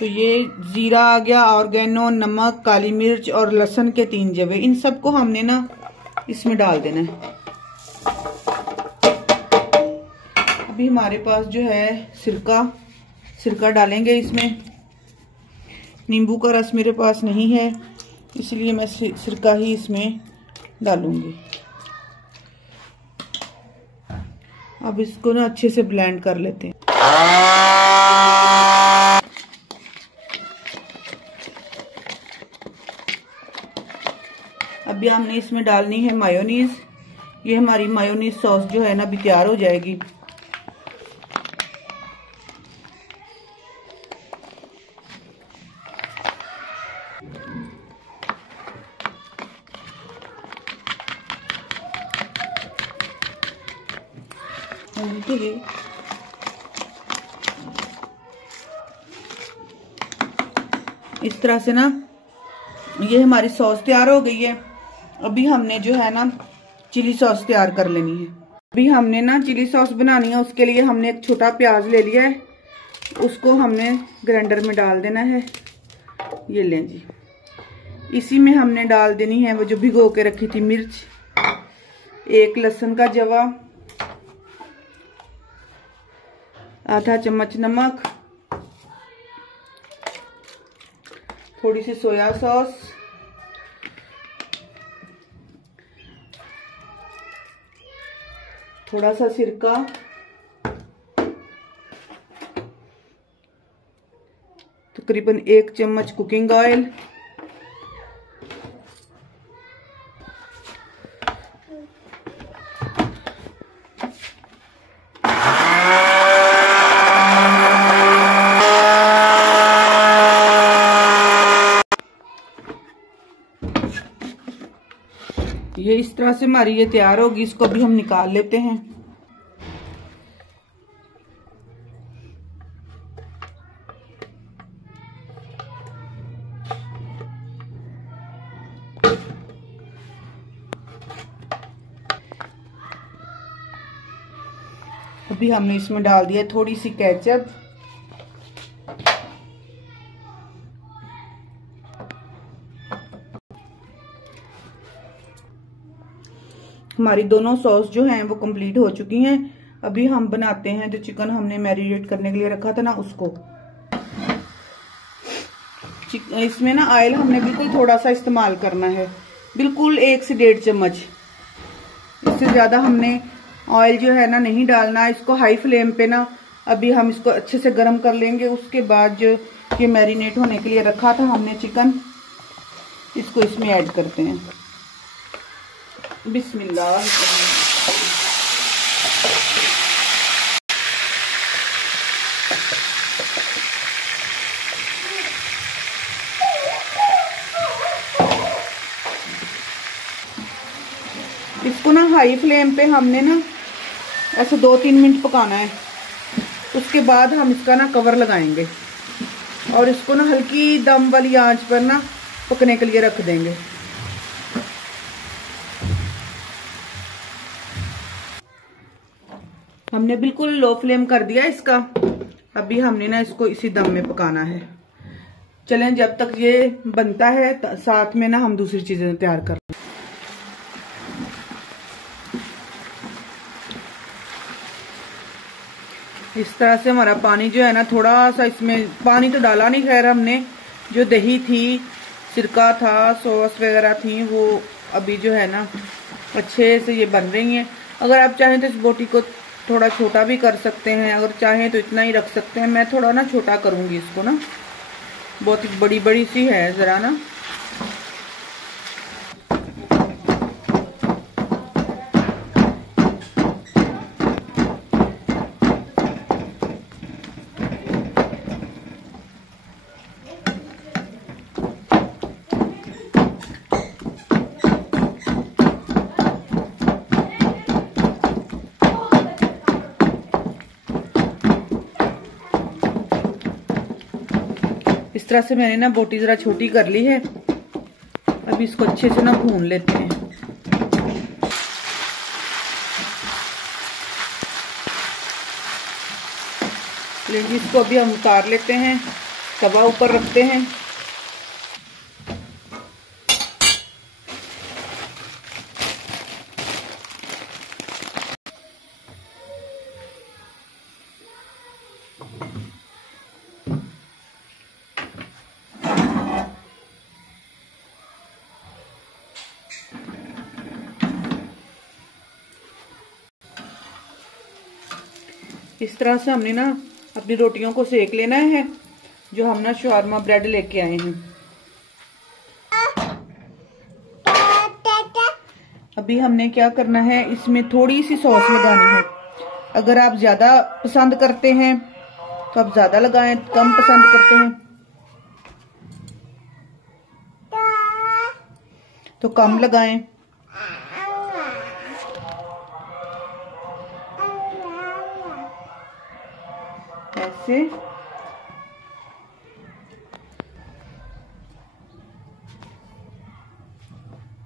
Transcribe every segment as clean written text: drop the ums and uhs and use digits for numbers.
तो ये जीरा आ गया, ऑर्गेनो, नमक, काली मिर्च और लहसुन के 3 जवे, इन सबको हमने ना इसमें डाल देना है। अभी हमारे पास जो है सिरका डालेंगे इसमें। नींबू का रस मेरे पास नहीं है, इसलिए मैं सिरका ही इसमें डालूंगी। अब इसको ना अच्छे से ब्लेंड कर लेते हैं। अभी हमने इसमें डालनी है मायोनीज। ये हमारी मायोनीज सॉस जो है ना अभी तैयार हो जाएगी। इस तरह से ना ये हमारी सॉस तैयार हो गई है। अभी हमने जो है ना चिली सॉस तैयार कर लेनी है। अभी हमने ना चिली सॉस बनानी है, उसके लिए हमने एक छोटा प्याज ले लिया है, उसको हमने ग्राइंडर में डाल देना है। ये लें जी। इसी में हमने डाल देनी है वो जो भिगो के रखी थी मिर्च, 1 लहसुन का जवा, आधा चम्मच नमक, थोड़ी सी सोया सॉस, थोड़ा सा सिरका, तकरीबन 1 चम्मच कुकिंग ऑयल, ये इस तरह से हमारी ये तैयार होगी। इसको भी हम निकाल लेते हैं। अभी हमने इसमें डाल दिया थोड़ी सी केचप, हमारी दोनों सॉस जो हैं वो कंप्लीट हो चुकी हैं। अभी हम बनाते हैं जो चिकन हमने मैरिनेट करने के लिए रखा था ना उसको। इसमें ना ऑयल हमने बिल्कुल थोड़ा सा इस्तेमाल करना है, बिल्कुल 1 से 1.5 चम्मच, इससे ज्यादा हमने ऑयल जो है ना नहीं डालना। इसको हाई फ्लेम पे ना अभी हम इसको अच्छे से गर्म कर लेंगे। उसके बाद जो ये मैरिनेट होने के लिए रखा था हमने चिकन, इसको इसमें ऐड करते हैं। बिस्मिल्लाह। इसको ना हाई फ्लेम पे हमने ना ऐसे 2-3 मिनट पकाना है। उसके बाद हम इसका ना कवर लगाएंगे और इसको ना हल्की दम वाली आंच पर ना पकने के लिए रख देंगे। हमने बिल्कुल लो फ्लेम कर दिया इसका। अभी हमने ना इसको इसी दम में पकाना है। चलें, जब तक ये बनता है साथ में ना हम दूसरी चीजें तैयार कर। इस तरह से हमारा पानी जो है ना थोड़ा सा, इसमें पानी तो डाला नहीं, खैर हमने जो दही थी, सिरका था, सॉस वगैरह थी, वो अभी जो है ना अच्छे से ये बन रही हैं। अगर आप चाहें तो इस बोटी को थोड़ा छोटा भी कर सकते हैं, अगर चाहें तो इतना ही रख सकते हैं। मैं थोड़ा ना छोटा करूंगी इसको ना, बहुत बड़ी बड़ी सी है जरा ना। इस तरह से मैंने ना बोटी जरा छोटी कर ली है। अभी इसको अच्छे से ना भून लेते हैं। लेकिन इसको अभी हम उतार लेते हैं। तवा ऊपर रखते हैं। इस तरह से हमने ना अपनी रोटियों को सेक लेना है, जो हम ना शवारमा ब्रेड लेके आए हैं। अभी हमने क्या करना है, इसमें थोड़ी सी सॉस लगानी है। अगर आप ज्यादा पसंद करते हैं तो आप ज्यादा लगाएं, कम पसंद करते हैं तो कम लगाएं। ऐसे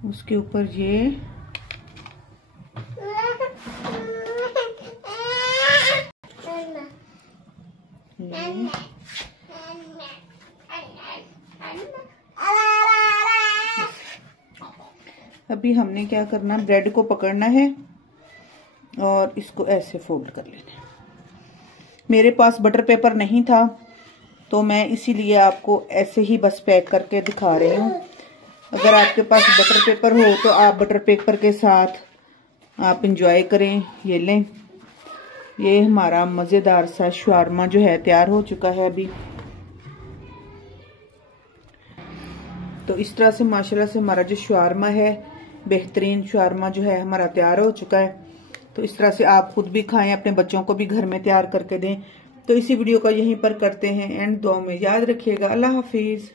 उसके ऊपर ये अभी हमने क्या करना, ब्रेड को पकड़ना है और इसको ऐसे फोल्ड कर लेना है। मेरे पास बटर पेपर नहीं था तो मैं इसीलिए आपको ऐसे ही बस पैक करके दिखा रही हूँ। अगर आपके पास बटर पेपर हो तो आप बटर पेपर के साथ आप इंजॉय करें। ये लें, ये हमारा मज़ेदार सा शवारमा जो है तैयार हो चुका है अभी। तो इस तरह से माशाल्लाह से हमारा जो शवारमा है, बेहतरीन शवारमा जो है हमारा तैयार हो चुका है। तो इस तरह से आप खुद भी खाएं, अपने बच्चों को भी घर में तैयार करके दें। तो इसी वीडियो को यहीं पर करते हैं एंड दुआ में याद रखिएगा। अल्लाह हाफिज।